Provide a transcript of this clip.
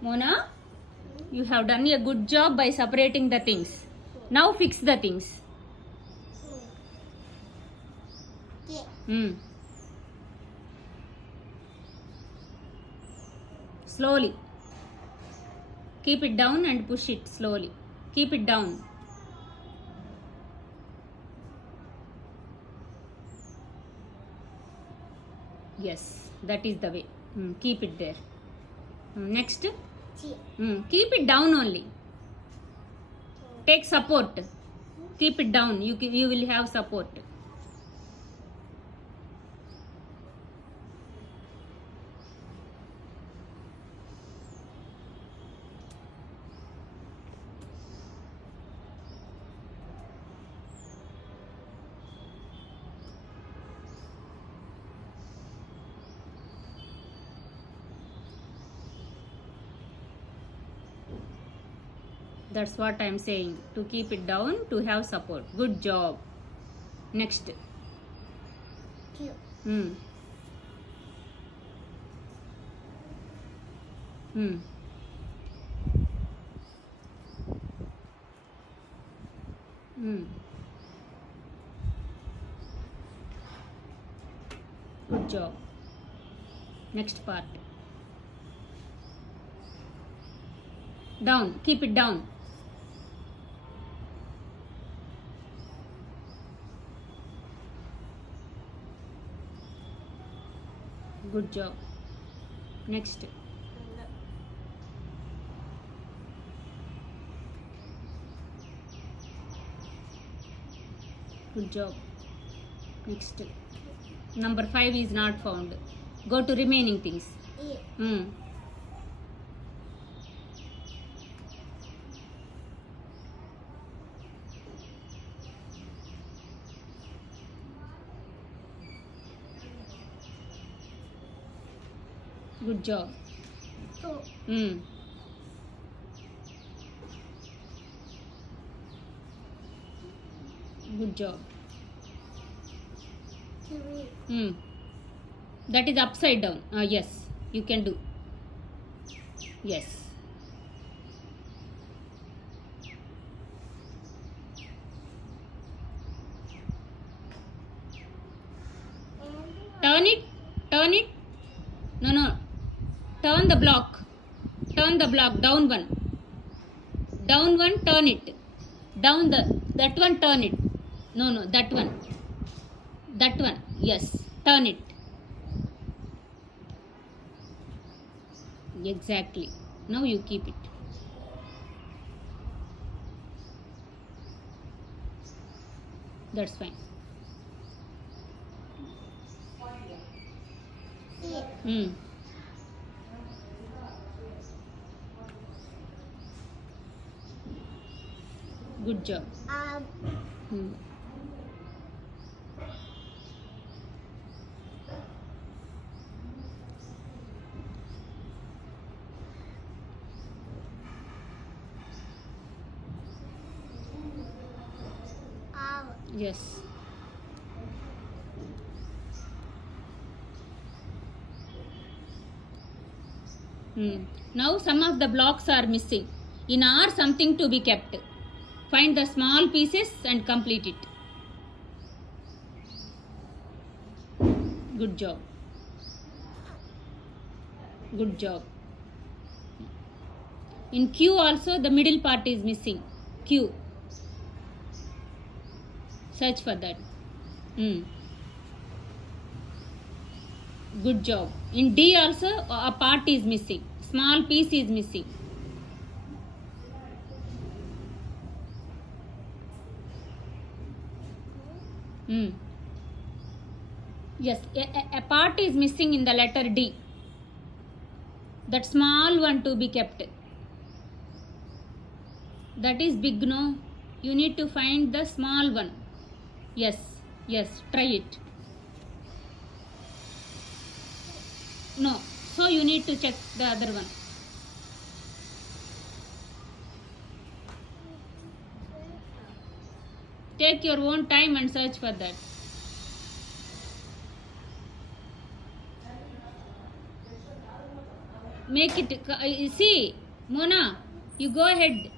Mona, you have done a good job by separating the things. Now fix the things. Slowly. Keep it down and push it slowly. Keep it down. Yes, that is the way. Keep it there. Next. Keep it down only. Take support. Keep it down. You will have support. That's what I am saying. To keep it down, to have support. Good job. Next. Good job. Next part. Down. Keep it down. Good job. Next. Good job. Next. Number 5 is not found. Go to remaining things. Good job. Good job. That is upside down. Yes, you can do. Yes. Turn it. Turn it. No. Turn the block. Turn the block. Down one. Down one. Turn it. Down that one. Turn it. No. That one. That one. Yes. Turn it. Exactly. Now you keep it. That's fine. Good job. Yes. Now some of the blocks are missing. In R, something to be kept. Find the small pieces and complete it. Good job. Good job. In Q also the middle part is missing. Q. Search for that. Good job. In D also a part is missing. Small piece is missing. Yes, a part is missing in the letter D. That small one to be kept. That is big, no? You need to find the small one. Yes, try it. No, so you need to check the other one. Take your own time and search for that. make it, see, Mona, you go ahead.